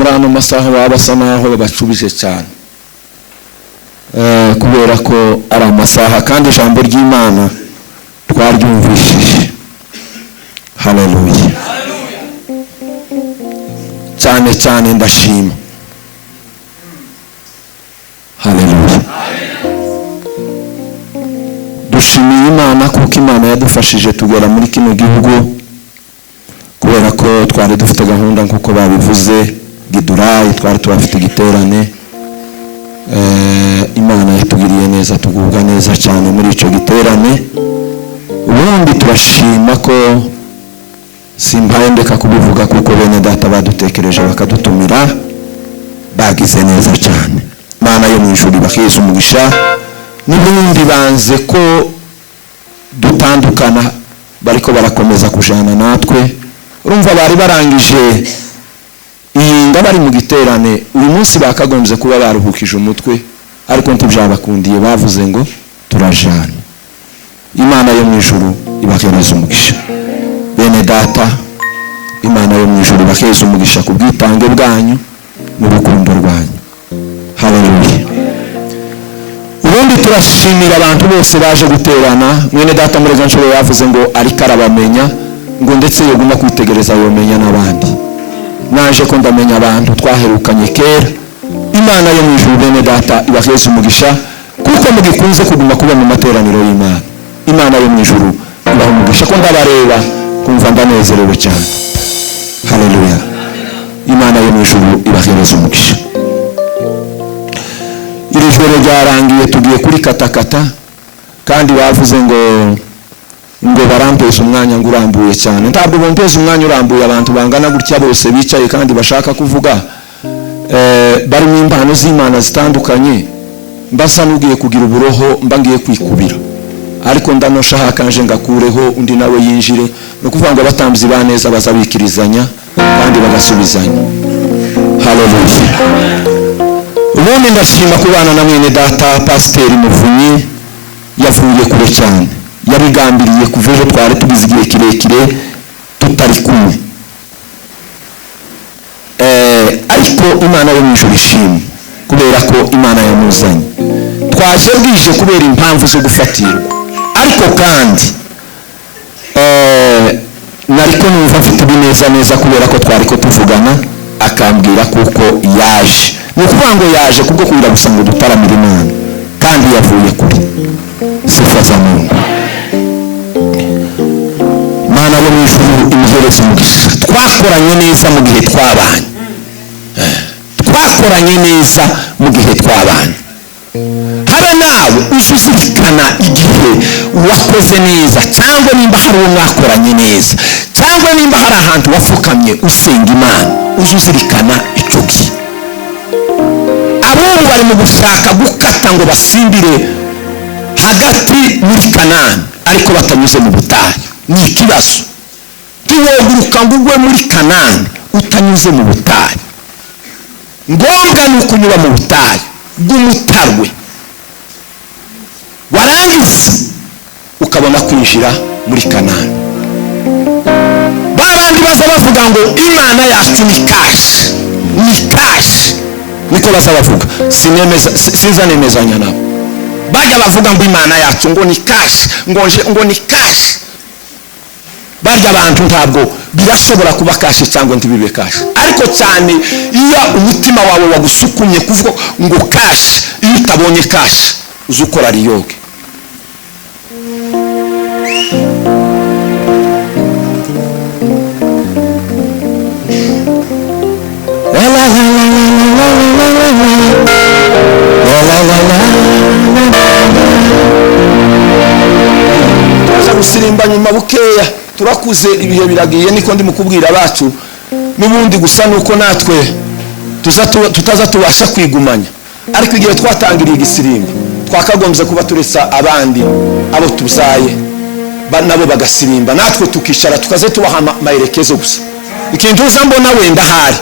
muri ano masaha baba basa naho bacubije cyane kubera ko ari amasaha kandi ijambo ry'Imana twaryumvishije. Haleluya. Cyane cyane ndashima. Haleluya. Dushimiye Imana kuko Imana yadufashije tugera muri kino gihugu, kubera ko twari dufite gahunda nkuko babivuze Gidurayi, twari tubafite igiterane. Imana yatugiriye neza, tugubwa neza cyane muri ico giterane. Ubundi turashima ko simbaye ndeka kubivuga kuko bene data badutekereje bakadutumira, bagize neza cyane. Imana yo mu ijuru bakiza umugisha. N'ubundi banze ko dutandukana, bariko barakomeza kujana natwe. Urumva bari barangije inga bari mu giterane, uyu munsi bakagombye kuba baruhukije umutwe, ariko ntibyabakundiye, bavuze ngo turajana. Imana yo mu ijuru ibakereza umugisha. Bene data, Imana yo mu ijuru ibakereza umugisha ku bwitange bwanyu n'urukundo rwanyu. Haleluya. Ubundi turashimira abantu bose baje guterana. Mwene data Murega Nshuro yavuze ngo ariko arabamenya, ngo ndetse yoguma kwitegereza yomenya n'abandi. Naje ko ndamenya abantu twaherukanye kera. Imana yo mu ijuru bene data ibakereza umugisha kuko mugikunze kuguma kuba mu materaniro y'Imana. Imana yo mu ijuru ibaha umugisha ko ndabareba kumva ndanezerewe cyane. Haleluya. Imana yo mu ijuru ibakereza umugisha. Iri joro ryarangiye tugiye kuri katakata, kandi bavuze ngo barampeza umwanya ngo urambuye cyane. Ntabwo bompeza umwanya urambuye, abantu bangana gutya bose bicaye kandi bashaka kuvuga bari mu impano z'Imana zitandukanye, mbasa n'ugiye kugira uburoho mbangiye kwikubira, ariko ndanosha hakanje ngakureho undi nawe yinjire. No kuvuga ngo abatambizi baneza bazabikirizanya kandi bagasubizanya. Haleluya. Ubundi ndashima kubana na mwene data Pasiteri Muvunyi, yavuye kure cyane, yabigambiriye kuva ejo twari tugize igihe kirekire tutari kumwe. Ariko Imana yo mu ijuru ishimwe kubera ko Imana yamuzanye. Twaje bwije kubera impamvu zo gufatirwa, ariko kandi nariko numva mfite bineza neza kubera ko twari ko tuvugana, akambwira kuko yaje. Ni ukuvuga ngo yaje kubwo kugira gusa ngo dutaramire Imana, kandi yavuye kure. Sifa za Mungu. Mana yo mu ijuru imihereze umugisha. Twakoranye neza mu gihe twabanye. Twakoranye neza mu gihe twabanye. Habe nawe uzuzirikana igihe wakoze neza, cyangwa nimba hari uwo mwakoranye neza, cyangwa nimba hari ahantu wafukamye usenga Imana, uzuzirikana icyo gihe. Abo bari mu gushaka gukata ngo basimbire hagati muri Kanani, ariko batanyuze mu butayu. Ni ikibazo. Tiwoguruka ngo ugwe muri Kanani utanyuze mu butayu. Ngombwa ni ukunyura mu butayu bw'umutarwe, warangiza ukabona kwinjira muri Kanani. Babandi baza bavuga ngo Imana yacu ni kashi, ni kashi, niko baza bavuga. Sinza nemezanya nabo. Bajya bavuga ngo Imana yacu ngo ni kashi, ngo ni kashi. Barya abantu ntabwo birashobora kuba kashi cyangwa ntibibe kashi. Ariko cyane iyo umutima wawe wagusukumye kuvuga ngo kashi, iyo utabonye kashi uzukora riyoge. Gusirimba nyuma bukeya, turakuze ibihe biragiye, niko ndi mukubwira bacu. Nubundi gusa nuko natwe tutaza tubasha kwigumanya, ariko igihe twatangiriye igisirimba twakagombye kuba turetsa abandi abo tuzaye nabo bagasirimba, natwe tukicara tukaze tubaha mayerekezo gusa. Ikintu uza mbona wenda hari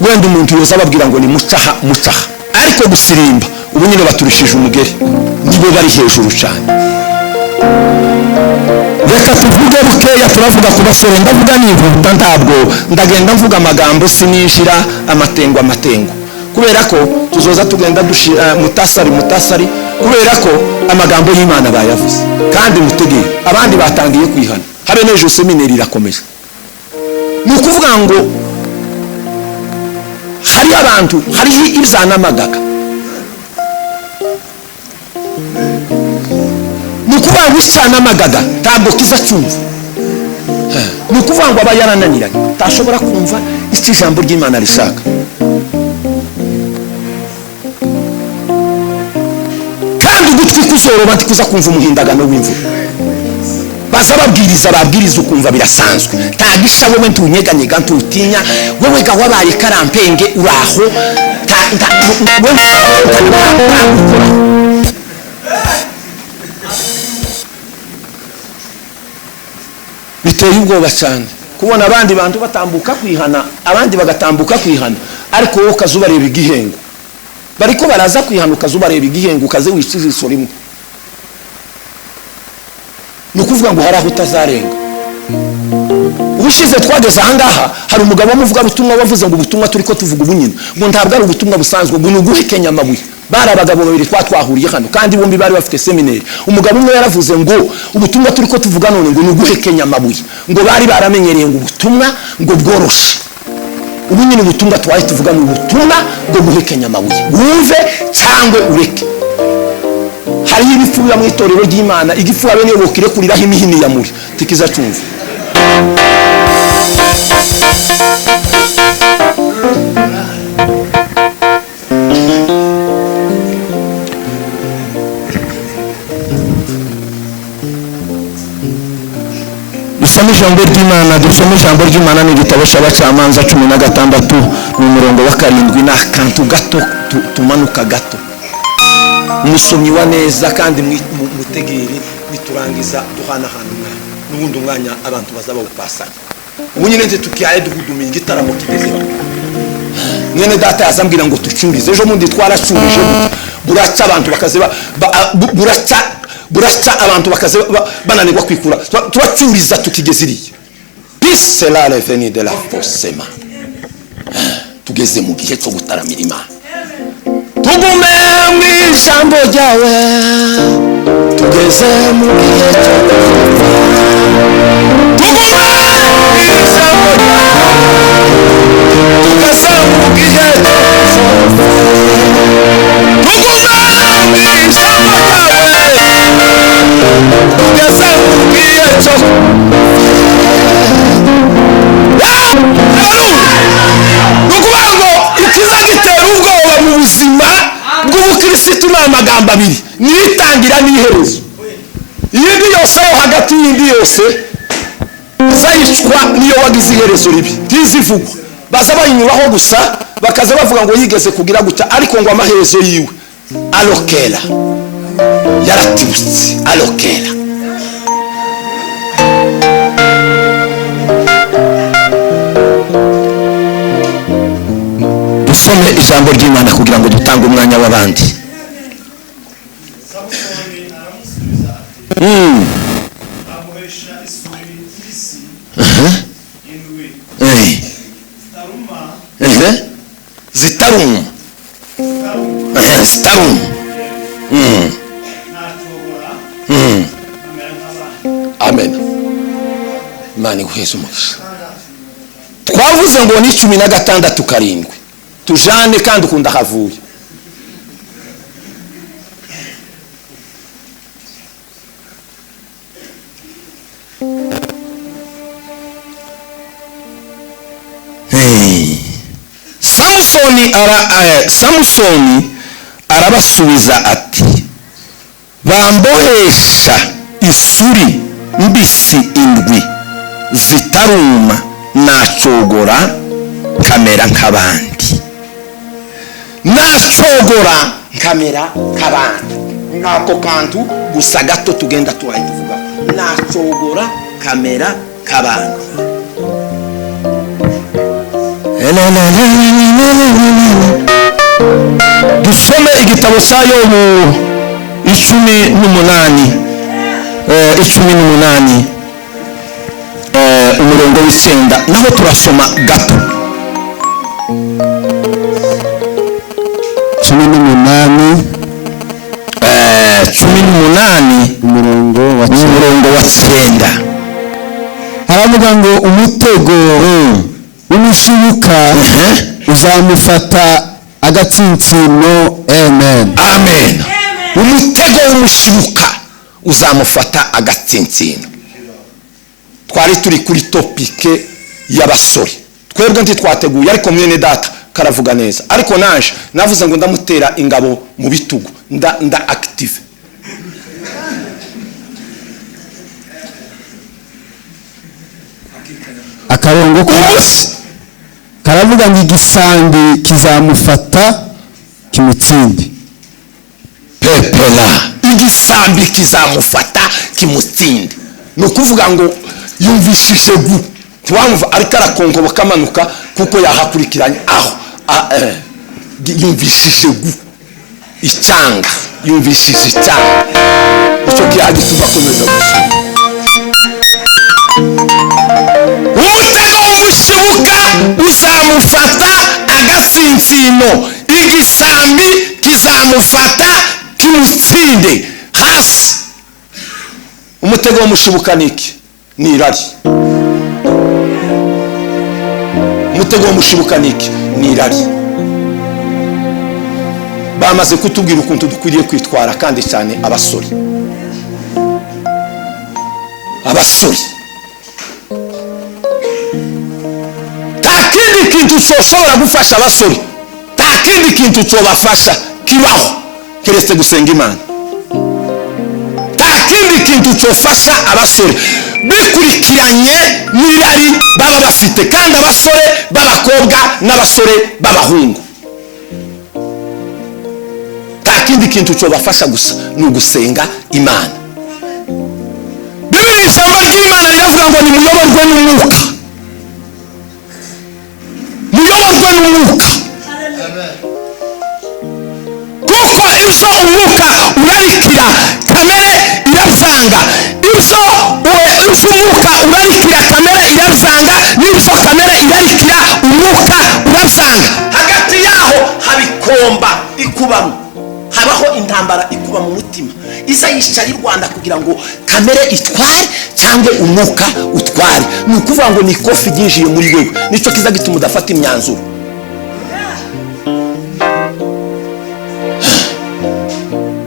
wenda umuntu yoza babwira ngo ni mucaha, ariko gusirimba ubu nyine baturishije umugeri, nibo bari hejuru cyane. Reka tuvuge buke gakeya turavuga ku basore, ndavuga nihuta, ntabwo ndagenda mvuga amagambo sinishira amatengo kubera ko tuzoza tugenda dushira mutasari kubera ko amagambo y'Imana bayavuze kandi mutegeye abandi batangiye kwihana. Habe n'ejo seminari irakomeje. Ni ukuvuga ngo hari abantu hari iby'anamagaga, ni ukuvuga ngo icy'anamagaga ntabwo kiza cyumva, ni ukuvuga ngo aba yarananiranye tashobora kumva icyo ijambo ry'Imana rishaka. Kandi ugutwi kuzoroba ntikuza kumva umuhindagano w'imvura. Baza babwiriza ukumva birasanzwe, tagisha wowe ntunyeganyega ntutinya, wowe ga wabaye karampenge uraho biteye ubwoba cyane kubona abandi bantu batambuka kwihana, abandi bagatambuka kwihana, ariko wowe kazubareba igihengo. Bariko baraza kwihana ukazubareba igihengo, ukaze wicijiso rimwe. Ni ukuvuga ngo hari aho utazarenga. Ubushize twageze ahangaha hari umugabo wamuvuga ubutumwa wavuze ngo ubutumwa turiko tuvuga ubunyina ngo ntabwo ari ubutumwa busanzwe, ngo nuguhekenya amabuye. Bari abagabo babiri twahuriye hano kandi bombi bari bafite seminari. Umugabo umwe yaravuze ngo ubutumwa turiko tuvuga none ngo nuguhekenya amabuye, ngo bari baramenyereye ngo ubutumwa ngo bworoshe. Ubu nyine ubutumwa twaye tuvuga ni ubutumwa ngo guhekenya amabuye, wumve cyangwe ureke. Hari ibifu ya mwitorero ry'Imana, igifu abene bokire kuriraho imihini ya muri tikiza cyumva. Dusome ijambo ry'Imana ni igitabo cy'Abacamanza 16 mu murongo wa 7 n'akantu gato tumanuka gato. Umusomyi wa neza kandi mutegeri biturangiza duhanahana n'ubundi umwanya abantu bazaba gupasanya. Ubu nyine tukiyaye duhudumira igitaramo kigeze. Mwene data yazambwira ngo tucurize, ejo mundi twaracurije buraca abantu bakaze buraca abantu bakaze bananirwa kwikura, turacuriza tukigeziriye. Pisse la reveni de la posema. Tugeze mu gihe cyo gutaramira Imana. Tugume mu ijambo ryawe, tugeze mu gihe cyo kuvuga. Tugume mu ijambo ryawe, tugeze mu gihe cyo kuvuga. Tugume mu ijambo ryawe, tugeze mu gihe cyo bw'ubukristo n'amagambo abiri nitangira n'iherezo. Iyindi yose aho hagati y'indi yose zayicwa niyo wagize iherezo ribi ntizivugwa. Baza bayinyuraho gusa bakaza bavuga ngo yigeze kugira gutya, ariko ngo amaherezo yiwe alokera yaratibutse alokera. Dusome ijambo ry'Imana kugira ngo dutange umwanya w'abandi. Zitaruma. Amen. Imana iguheze umugisha. Twavuze ngo ni 16 karindwi tujane kandi ukunda havuye. Samusoni arabasubiza ati, bambohesha isuri mbisi indwi zitaruma, nacogora kamera nk'abandi. Nacogora kamera nk'abandi. Ngako kantu gusa gato tugenda tuvuga. Nacogora kamera nk'abandi. Dusome igitabo cya Yobu 18. umurongo w'icyenda naho turasoma gato. 18 umurongo wa 9 haravuga ngo umutego w'umushibuka uzamufata agatsinsino. Amen. Amen. Umutego w'umushibuka uzamufata agatsinsino. Twari turi kuri topike y'abasore, twebwe ntitwateguye, ariko mwene data karavuga neza, ariko naje navuze ngo ndamutera ingabo mu bitugu, nda active. Akarongo karavuga ngo igisambi kizamufata kimutsinde. Pepela, igisambi kizamufata kimutsinde. Ni ukuvuga ngo yumvishije gu, ntiwamva ariko arakongoboka kamanuka kuko yahakurikiranye aho yumvishije gu icyanga, yumvishije icyanga, icyo gituma akomeza gusoma. Umutego w'umushibuka uzamufata agatsinsino, igisambi kizamufata kimutsinde hasi. Umutego w'umushibuka niki? Ni irari. Umutego w'umushibuka niki? Ni irari. Bamaze kutubwira ukuntu dukwiriye kwitwara, kandi cyane abasore. Takindi kintu cyoshobora gufasha abasore, takindi kintu cyobafasha kibaho keretse gusenga Imana. Takindi kintu cyofasha abasore bikurikiranye n'irari baba bafite, kandi abasore b'abakobwa n'abasore b'abahungu. Takindi kintu cyobafasha gusa ni ugusenga Imana. Bibiri ijambo ry'Imana riravuga ngo ni muyoborwe n'umwuka. Muyoborwe n'umwuka. Kuko ibyo umwuka urarikira kamere irabyanga, ibyo umwuka urarikira kamere irabyanga, n'ibyo kamere irarikira umwuka urabyanga. Hagati yaho habikomba ikubamo, habaho intambara ikuba mu mutima, iza yicara i Rwanda kugira ngo kamere itware cyangwa umwuka utware. Ni ukuvuga ngo ni ikofi ryinjiye muri wewe, nicyo kiza gituma udafata imyanzuro.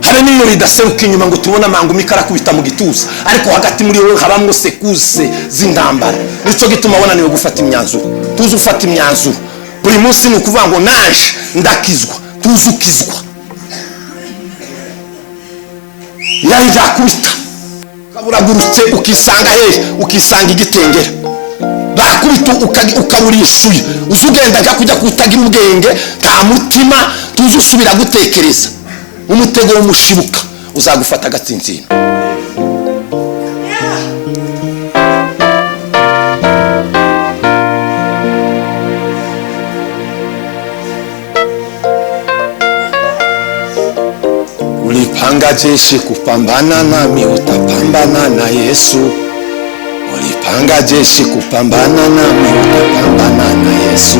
Habe n'imuri ridaseruka inyuma ngo tubona amangu mikarakubita mu gituza, ariko hagati muri wewe habamwo sekuse z'intambara. Nicyo gituma abona niwe gufata imyanzuro. Tuzi ufata imyanzuro buri munsi, ni ukuvuga ngo naje ndakizwa, tuzi ukizwa. Yari yakubita kaburagurutse ukisanga hehe, ukisanga igitengera. Bakubita ukaburishuye, uzugenda kujya kutagira ubwenge, nta mutima, tuzi usubira gutekereza. Umutego w'umushibuka uzagufata agatsinsino. Ulipanga jeshi kupambana nami, utapambana na Yesu. Ulipanga jeshi kupambana nami, utapambana na Yesu.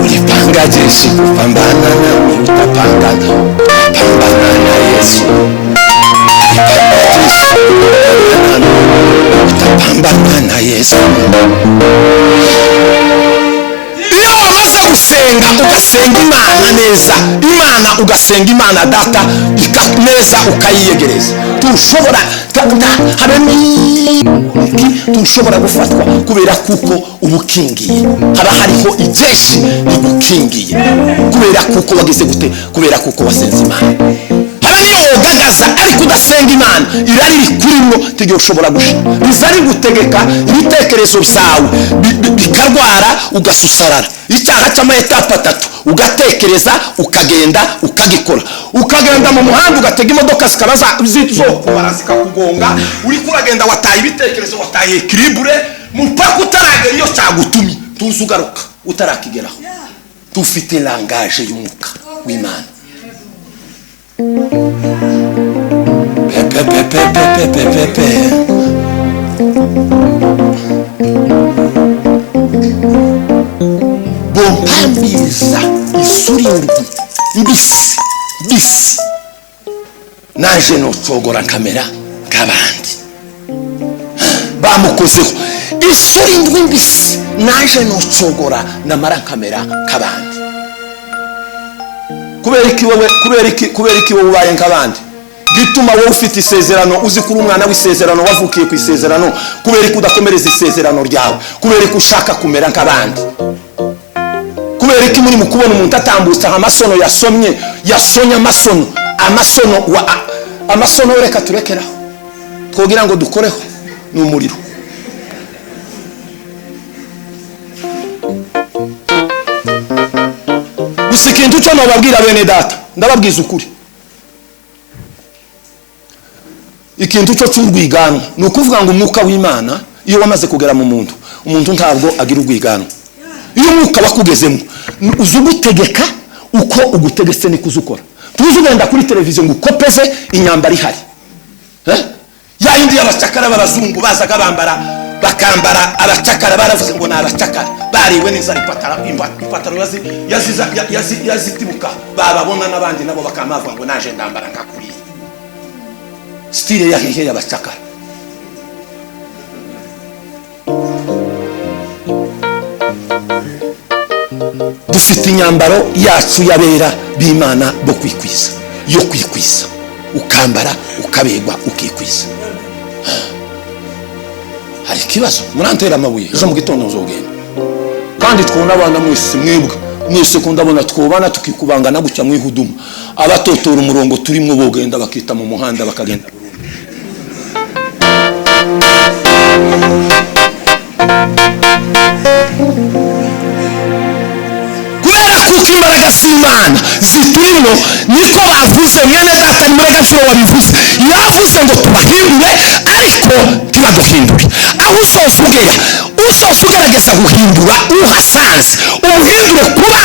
Ulipanga jeshi kupambana nami, utapambana na Yesu. Ulipanga jeshi kupambana nami, utapambana na Yesu. Iyo wamaze gusenga, ugasenga Imana neza, Imana ugasenga Imana data neza, ukayiyegereza, tushobora tushobora gufatwa kubera kuko ubukingiye. Haba hariho ijeshi rigukingiye kubera kuko wagize gute, kubera kuko wasenze Imana. Haba niyo wogagaza ariko udasenga Imana, irari rikurimo tige ushobora gushira, rizari gutegeka ibitekerezo byawe bikarwara, ugasusarara. Icyaha cy'amayetapa 3 ugatekereza, ukagenda ukagikora, ukagenda mu muhanda ugatega imodoka zikabaza zizokubara zikakugonga, uri kuragenda wataye ibitekerezo, wataye equilibre, mupaka utaragera iyo cyagutumi, tuzi ugaruka utarakigeraho. Tufite langage y'umwuka w'Imana. Pepe bambiza isuri mbisi naje nocogora kamera kabandi bamukozeho isuri mbisi naje nocogora namara kamera kabandi kubera iki wowe ubaye nk'abandi gituma wowe ufite isezerano uzi kuri umwana w'isezerano wavukiye ku isezerano kubera ko udakomereza isezerano ryawe kubera ko ushaka kumera nk'abandi kubera ko muri mukubona umuntu atambutse amasono yasonye amasono reka turekeraho twogira ngo dukoreho ni umuriro gusa ikintu cyo nababwira bene data ndababwiza ukuri ikintu cyo cy'urwigano ni ukuvuga ngo umwuka w'Imana iyo wamaze kugera mu umuntu ntabwo agira urwigano iyo umwuka wakugezemo uzugutegeka uko ugutegetse niko uzukora tuzugenda kuri televiziyo ngo ukopeze inyambara ihari ya yindi y'abacakara b'abazungu bazaga bakambara abacakara baravuze ngo n'abacakara bariwe n'inzara ipataro yazitibuka bababona n'abandi nabo bakamavuga ngo naje ndambara nkakuriye style yahiye y'abacakara dufite inyambaro yacu yabera b'Imana bo kwikwiza yo kwikwiza ukambara ukabegwa ukikwiza hari kibazo murantera amabuye ejo mu gitondo nzogenda kandi twona abana mwese kundabona twobana tukikubangana gucya mwihuduma abatotora umurongo turimwe bogenda bakita mu muhanda bakagenda kuko imbaraga z'Imana ziturimo niko bavuze mwene data ni muri gaciro wabivuze yavuze ngo tubahindure ariko tibaduhindure aho usoza ugerageza guhindura uhasanze umuhindure kuba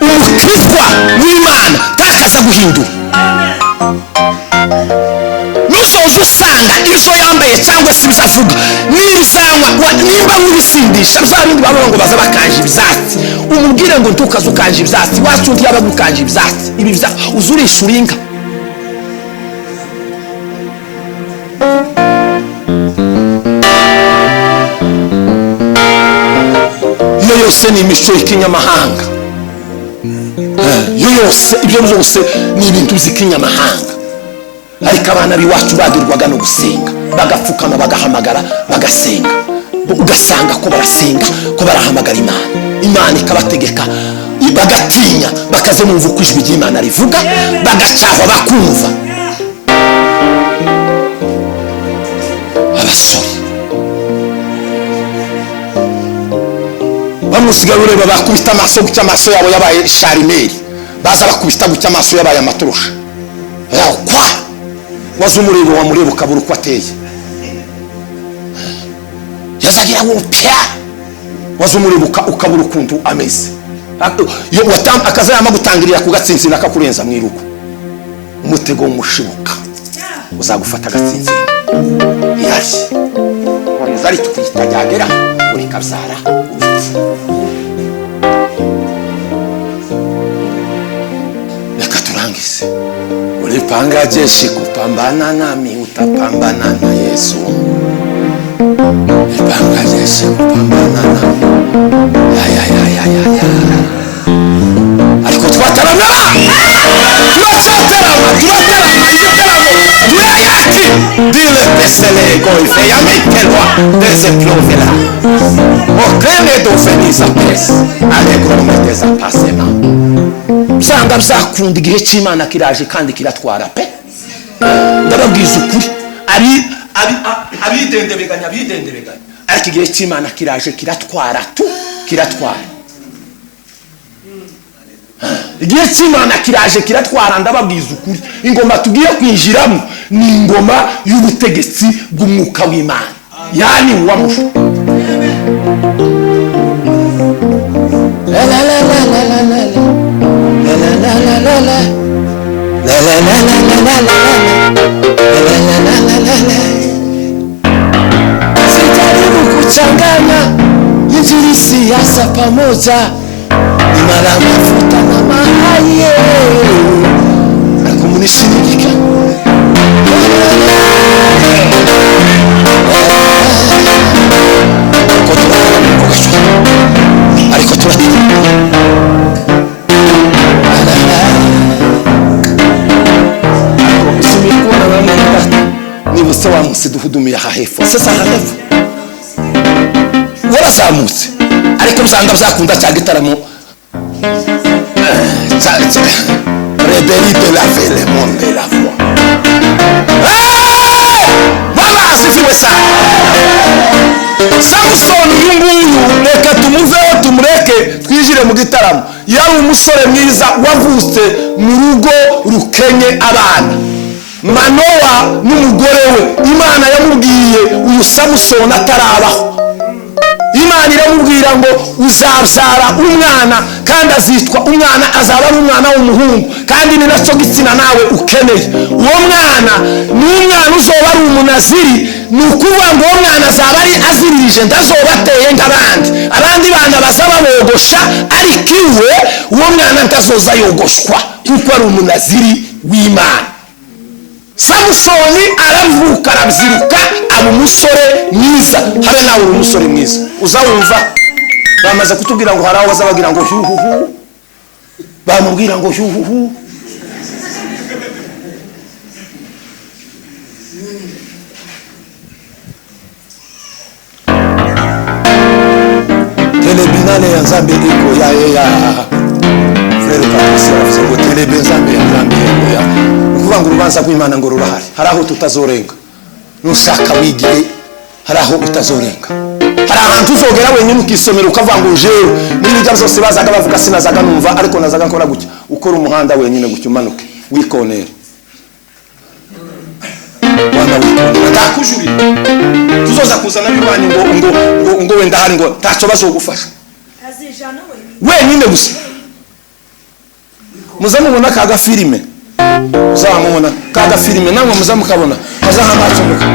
umukizwa w'Imana takaza guhindura nusoza usanga izo yambaye cyangwa se bizavuga n'ibisangwa nimba nk'ibisindisha bizabindi bavuga ngo baza bakanje ibyatsi umubwire ngo ntukaze ukanje ibyatsi wacu undi yaba gukanje ibyatsi ibi uzurisha uringa iyo yose ni imico y'ikinyamahanga iyo yose ibyo byose ni ibintu z'ikinyamahanga ariko abana b'iwacu bagirwaga no gusenga bagapfukama bagahamagara bagasenga ugasanga ko barasenga ko barahamagara Imana ikabategeka bagatinya bakaze numva uko ijwi ry'Imana rivuga bagacahwa bakumva abasore bamusiga ureba bakubita amaso gucya amaso yabo yabaye sharimeri baza bakubita gucya amaso yabaye amaturusha kwa wazo umurebo wa murebo kabura uko ateye yazagira ngo pya wazo umurebo ukabura ukuntu ameze yo akazayama gutangirira ku gatsinzina akakurenza mwiruko umutego w'umushibuka uzagufata gatsinzina yaje zari tukitajagera uri kabzara reka turangize ulipanga jeshi kupambana nami utapambana na Yesu ulipanga jeshi kupambana nami ya ariko twataramera turaterama igiteramo turayaki dile pesele golfe ya mekelwa deseplovela okene do feniza pes alegromedeza pasema usanga bizakunda igihe cy'Imana kiraje kandi kiratwara pe ndababwiza ukuri abidendebeganya ariko igihe cy'Imana kiraje kiratwara igihe cy'Imana kiraje kiratwara ndababwiza ukuri ingoma tugiye kwinjiramo ni ingoma y'ubutegetsi bw'umwuka w'Imana yani wamushu sijaribu kuchanganya injili siasa pamoja imara amavuta n'amahaye ariko munishimika ariko turatinya usimikuna na mwenda nibuse wa musi duhudumiye aha hepfo sasa aha hepfo warazamutse ariko bizanga byakunda cya gitaramo rebeli de la vele monde la foi baba asifiwe sana Samson yunguyu reka tumuveho tumureke twijire mu gitaramo yari umusore mwiza wavutse mu rugo rukenye abana Manowa n'umugore we Imana yamubwiye uyu Samson atarabaho Imana iramubwira ngo uzabyara umwana kandi azitwa umwana azaba ari umwana w'umuhungu kandi ni nacyo gitsina nawe ukeneye uwo mwana ni umwana uzoba ari umunaziri ni ukuvuga ngo uwo mwana azaba ari aziririje ndazoba ateye nk'abandi bana bazaba bogosha ariko iwe uwo mwana ntazoza yogoshwa kuko ari umunaziri w'Imana Samsoni aravuka arabyiruka aba umusore mwiza habe nawe uri umusore mwiza uzawumva bamaze kutubwira ngo haraho bazabagira ngo hyuhuhu bamubwira ngo hyuhuhu telebinale ya Nzambe iko ya frere Patricia avuze ngo telebinzambe ya Nzambe iko ya kuvuga ngo urubanza rw'Imana ngo rurahari haraho tutazorenga nushaka wigire haraho utazorenga hari ahantu uzogera wenyine ukisomera ukavuga ngo jewe muri bijya byose bazaga bavuga sinazaga numva ariko nazaga nkora gutya ukora umuhanda wenyine gutya umanuke wikonera wana wikonera ndakujuri tuzoza kuzana bibanyi ngo wenda hari ngo tacho bazogufasha azijana wenyine gusa muzamubona kaga filime uzamubona kaga filime namwe muzamukabona azahamacuka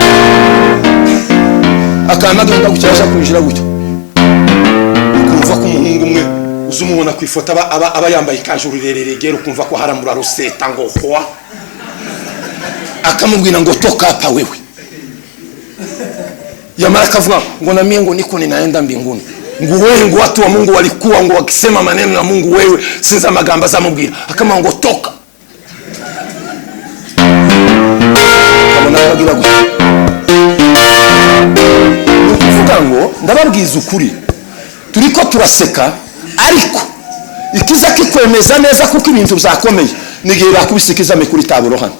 akana genda gucyasha kwinjira gutyo ukumva ko umuhungu umwe uzumubona ku ifoto aba yambaye kajuru rirerere ukumva ko haramura ruseta ngo hwa akamubwira ngo toka hapa wewe yamara kavuga ngo na mimi ngo niko ninaenda mbinguni ngo wewe ngo watu wa Mungu walikuwa ngo wakisema maneno ya Mungu wewe sinza magamba zamubwira akama ngo toka kabona kagira gutyo nukuvuga ngo ndababwiza ukuri turiko turaseka ariko ikiza kikwemeza neza kuko ibintu byakomeye nigihe bakubisikiza mekuri taburo hano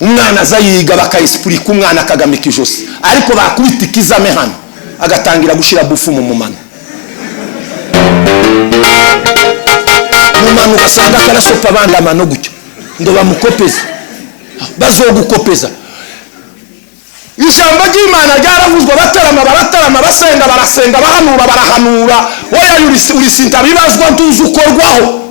umwana azayiga bakayisipurika umwana akagamika ijosi ariko bakubita ikizame hano agatangira gushira bufu mu mumano mumano ugasanga karasopa abandi amano gutyo ndo bamukopeza bazogukopeza ijambo ry'Imana ryaravuzwe baratarama basenga barasenga bahanura barahanura wowe urisinta bibazwa ntuzi ukorwaho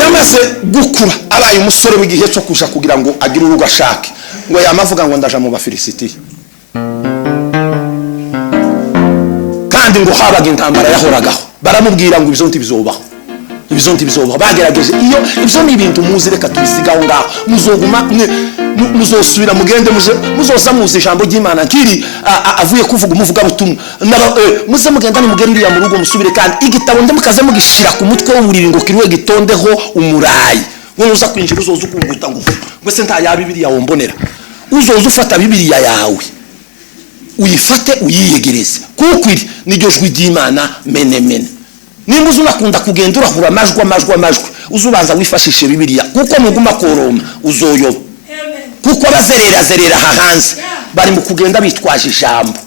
yamaze gukura abaye umusore w'igihe cyo kuja kugira ngo agire urugo ashake ngo yamavuga ngo ndaja mu bafilisitiya kandi ngo habaga intambara yahoragaho baramubwira ngo ibizonti bizobaho bagerageje iyo ibyo ni ibintu muzi reka tubisigaho ngaho muzoguma muzosubira mugende muzosa muzi ijambo ry'Imana kiri avuye kuvuga umuvuga butumwa muze mugenda ni mugeririya mu rugo musubire kandi igitabo ndmukaze mugishira ku mutwe w'uburiri ngo kiriwe gitondeho umurayi ngo uza kwinjira uzoza ukunguta ngo gwese nta ya Bibiliya wombonera uzoza ufata Bibiliya yawe uyifate uyiyegereze kuko iri niryo jwi ry'Imana menemene nimba uzunakunda kugenda urahura amajwi uzubanza wifashishe Bibiliya kuko muguma koroma uzoyoba kuko bazerera hanze bari mu kugenda bitwaje ijambo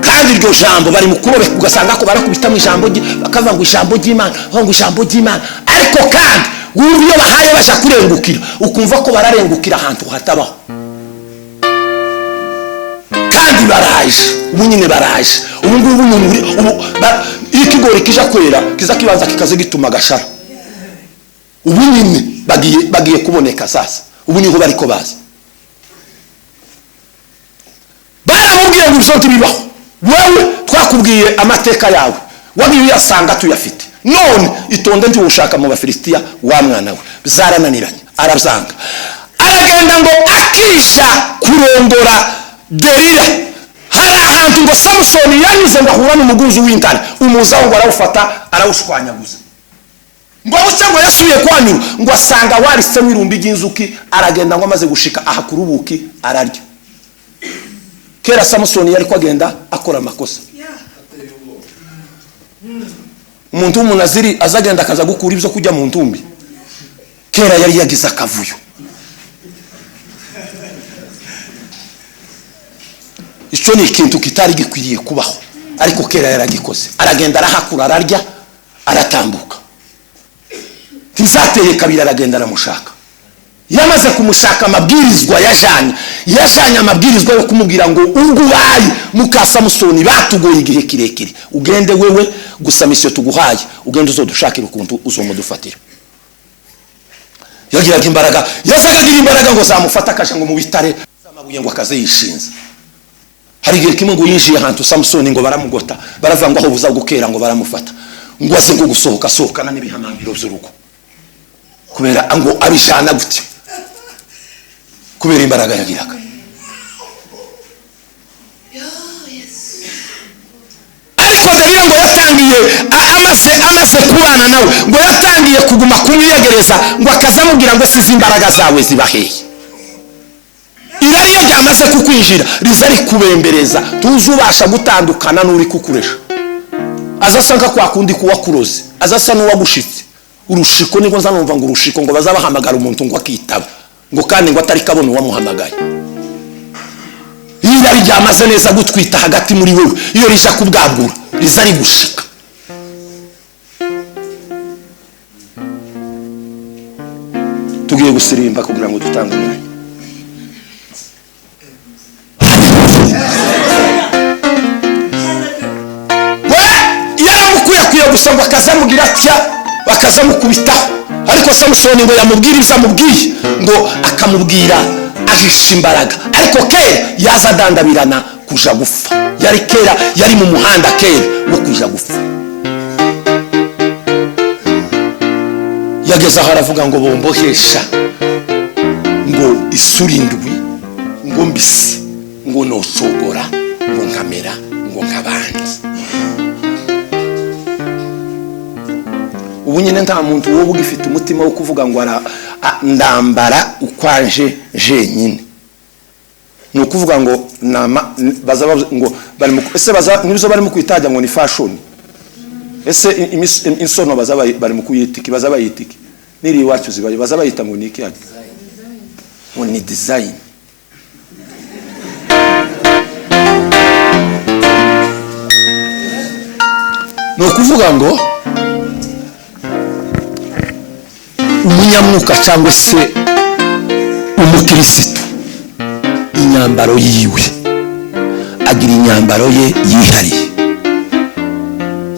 kandi iryo jambo bari mu kurobe ugasanga ko barakubitamo ijambo bakavuga ngo ijambo ry'Imana ariko kandi iyo bahaye basha kurengukira ukumva ko bararengukira ahantu hatabaho kandi baraje ubunyine baraje ubungubu ikigori kija kwera kiza kibanza kikaze gituma gashara ubu nyine bagiye kuboneka sasa. Ubu niho bariko baza. Baramubwiye ngo ibyo bibaho. Wewe twakubwiye amateka yawe. Wagiye uyasanga tuyafite. None itonde ndi ushaka mu Bafilisitiya wa mwana we. Zarananiranye. Arabzanga. Aragenda ngo akisha kurongora Delila. Hari ahantu ngo Samusoni yanyuze ngo ahura n'umugunzi w'intare. Umuzaho ngo arawufata arawushwanyaguza. Ngo ucyango yasubiye kwanyura ngo asanga warise mwirumbi ry'inzuki. Aragenda ngo amaze gushika aha kurubuki ararya. Kera Samusoni yari kwagenda akora amakosa. Umuntu w'umunaziri azagenda akaza gukura ibyo kujya mu ntumbi. Kera yari yagize akavuyo. Icyo ni ikintu kitari gikwiriye kubaho, ariko kera yaragikoze. Aragenda arahakura ararya aratambuka. Ntizateye kabiri aragenda aramushaka. Yamaze kumushaka amabwirizwa yajanye amabwirizwa yo kumubwira ngo ungubaye muka Samusoni batugoye igihe kirekire. Ugende wewe gusa misyo tuguhaye, ugende uzodushakira ukuntu uzomudufatira. Yagiraga imbaraga, yazagagira imbaraga ngo zamufata akasha ngo mu bitare amabuye ngo akaze yishinze. Hari igihe kimwe ngo yinjiye ahantu Samusoni ngo baramugota, baravuga ngo aho buza gukera ngo baramufata. Ngo aze ngo gusohoka sohokana n'ibihamangiro by'urugo. Kubera ngo abijana gutyo. Kubera imbaraga yagiraga. Ariko Delila ngo yatangiye amase kubana nawe, ngo yatangiye kuguma kumwiyegereza ngo akazamubwira ngo sizi imbaraga zawe zibaheye. Irari yo ryamaze kukwinjira rizari kubembereza, tuzubasha gutandukana n'uri kukuresha. Azasanga kwa kundi kuwa kuroze, azasa n'uwagushitse. Urushiko niko nzanumva ngo urushiko ngo bazabahamagara umuntu ngo akitaba. Ngo kandi ngo atari kabone wamuhamagaye. Irari ryamaze neza gutwita hagati muri wewe, iyo rija kubwabura rizari gushika. Tugiye gusirimba kugira ngo dutange umwanya. Gusa ngo akazamugira atya bakazamukubitaho, ariko Samusoni ngo yamubwira izamubwiye ngo akamubwira ahisha imbaraga. Ariko kera yazadandabirana kuja gufa. Yari mu muhanda kera wo kuja gufa. Yageza aho aravuga ngo bombohesha ngo isurindwi ngo mbisi ngo nocogora ngo nkamera ngo nkabandi. Ubu nyine nta muntu wowe ugifite umutima wo kuvuga ngo ndambara ukwanje jenyine. Ni ukuvuga ngo bazaba ngo bari ese nibizo bari mu kwitajya ngo ni fashion. Ese insono bazaba bari mu kuyitiki, bazaba yitiki niri iwacu zibaye bazaba yita ngo ni iki yaje ngo ni design. Ni ukuvuga ngo umunyamwuka cyangwa se umukirisitu inyambaro yiwe agira inyambaro ye yihariye.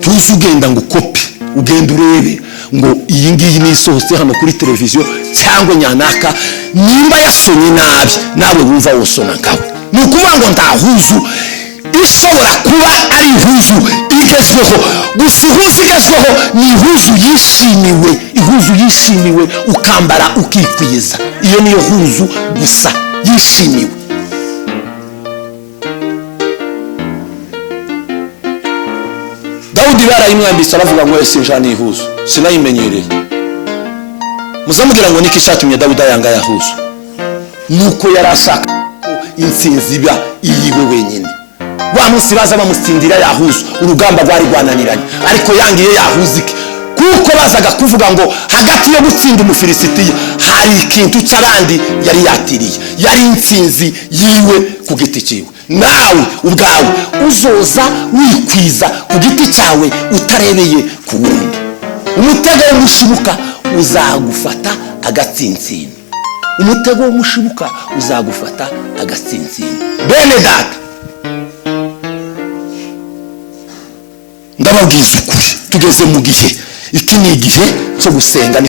Tuzi ugenda ngo kopi, ugenda urebe ngo iyi ngiyi ni isohotse hano kuri televiziyo cyangwa nyanaka nimba yasonye nabi nawe wumva wosona nkawe. Ni ukuvuga ngo ndahuzu ishobora kuba ari ihuzu igezweho, gusa ihuzu igezweho ni ihuzu yishimiwe ukambara ukikwiza. Iyo niyo huzu gusa yishimiwe. Dawudi barayimwambitse aravuga ngo ese njani ihuzu sinayimenyereye. Muzamugira ngo niki cyatumye Dawudi yanga yahuzu? Nuko yarashaka intsinzi iba iyiwe wenyine. Wa munsi baza bamusindira yahuzu urugamba rwari rwananiranye, ariko yangiye yahuzike kuko bazaga kuvuga ngo hagati yo gutsinda umufilisitiya hari ikintu cy'abandi yari yatiriye, yari intsinzi yiwe ku giti cyiwe. Nawe ubwawe uzoza wikwiza ku giti cyawe utarebeye ku wundi. Umutego w'umushibuka uzagufata agatsintsina. Umutego w'umushibuka uzagufata agatsintsina. Bene data, ndababwiza ukuri, tugeze mu gihe iki ni igihe cyo gusenga.